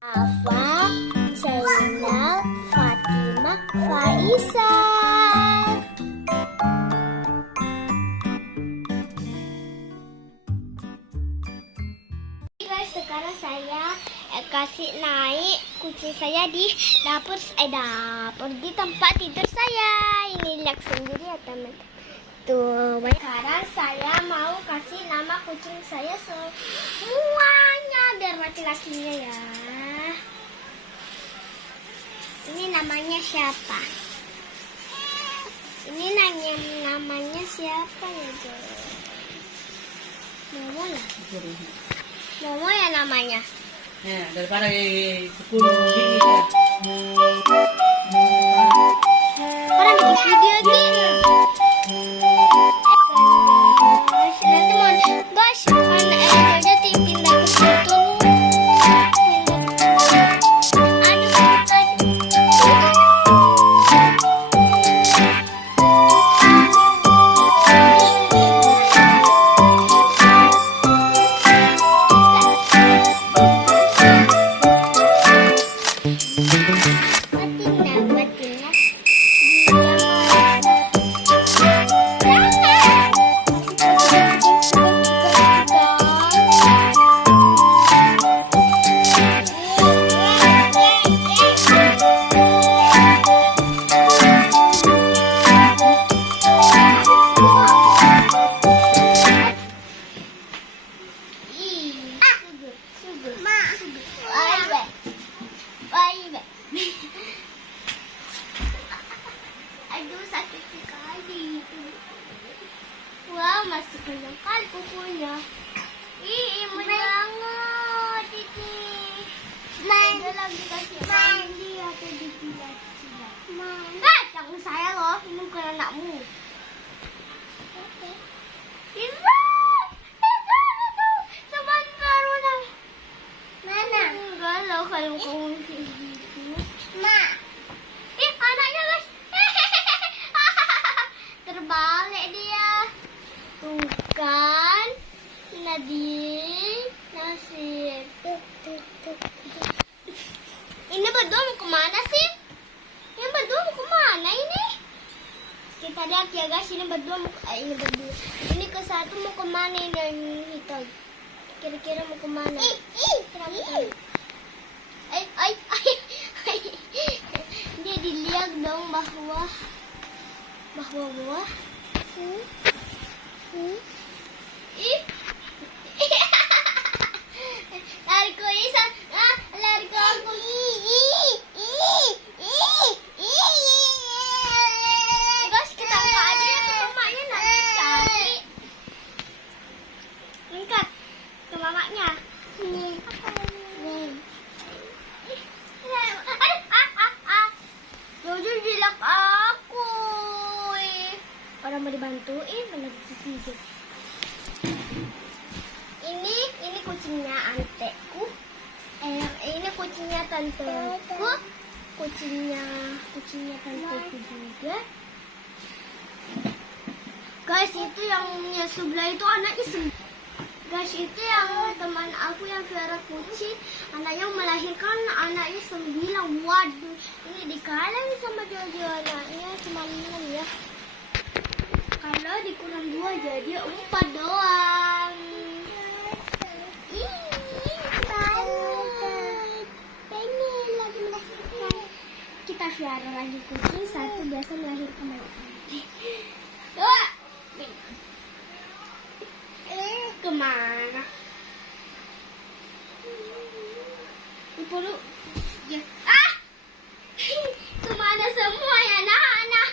Afa, Zainal, Fatimah, Faisal. Guys, sekarang saya kasih naik kucing saya di dapur di tempat tidur saya. Ini lihat sendiri ya teman. Tuh, sekarang saya mau kasih nama kucing saya semuanya biar laki-lakinya ya. Ini namanya siapa? Ini namanya siapa ya, guys? Momo ya? Momo ya namanya. Ya, daripada 10 gini ya. Orang bikin video gini. Nanti mau guys, anak pindah ke situ. Aduh, sakit sekali. Wow, masih panjang kali kukunya. Ih, imut banget, Titi. Udah lagi kasih mandi atau dijilat-jilat. Jangan saya loh, ini bukan anakmu. Bisa. Sebentar, udah. Mana? Enggak loh, kalau kamu kayak gitu. Ih, anaknya guys. Terbalik dia. Tuh kan. Nasib. Ini berdua mau kemana sih? Ini berdua mau kemana ini? Kita lihat ya guys, ini berdua ini ke satu mau kemana ini yang hitam? Kira-kira mau kemana? Dia dilihat dong bahwa lari ke Isan, lari ke aku. Guys, kita angkat aja ya ke mamanya, nanti cari. Angkat ke mamanya. Jojo jilat aku. Orang mau dibantuin, bener digigit. Ini kucingnya anteku. Ini kucingnya tanteku. Kucingnya tanteku juga. Guys, itu yang sebelah itu anaknya Guys, itu yang teman aku yang pelihara kucing, anaknya melahirkan anaknya 9. Waduh, ini dikalah sama Jojo anaknya cuma 6 ya. Kalau dikurang 2 jadi 4 doang. Pengen lagi melahirkan. Kita pelihara lagi kucing, satu biasa melahirkan lagi. Kemana? Perlu ya. Kemana semua ya anak-anak?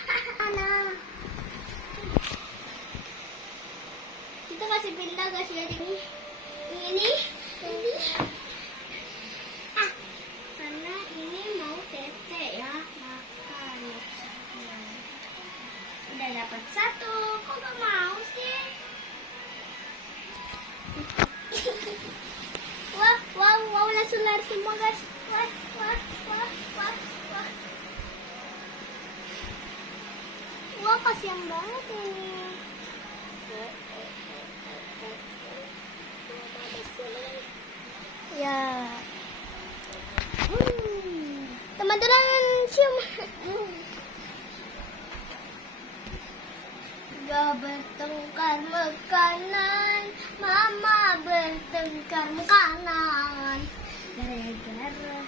Kita kasih pindah guys ya ini. Karena ini mau tete ya makan. Udah dapat 1, kok gak mau sih? Wow, langsung lari semua guys. Wah, kasihan banget ini. Ya. cium. Gak bertengkar makanan, mama bertengkar makanan. Gara-gara mama.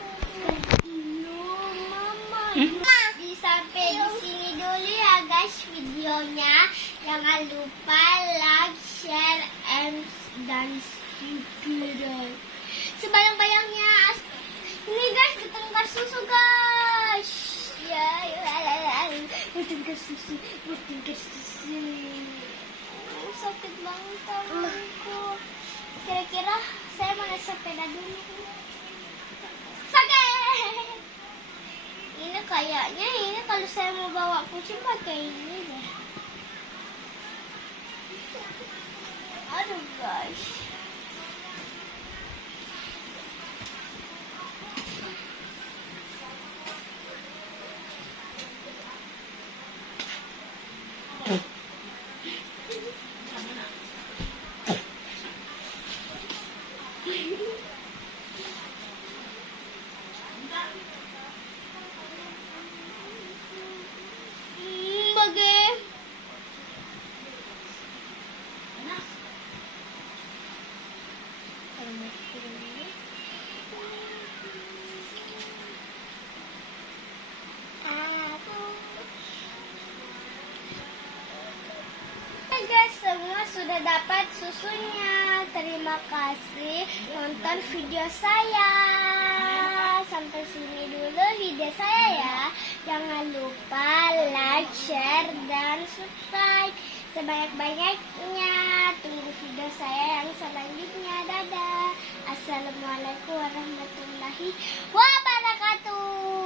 Sampai di sini dulu ya guys videonya. Jangan lupa like, share, dan subscribe. Sebanyak-banyaknya. Ini guys bertengkar susu guys. Ya, bertengkar susu. Sakit banget tanganku. Kira-kira saya mau naik sepeda dulu. Sakit. Ini kayaknya kalau saya mau bawa kucing pakai ini deh. Aduh guys. Guys, semua sudah dapat susunya. Terima kasih nonton video saya. Sampai sini dulu video saya ya. Jangan lupa like, share, dan subscribe sebanyak-banyaknya. Tunggu video saya yang selanjutnya. Dadah. Assalamualaikum warahmatullahi wabarakatuh.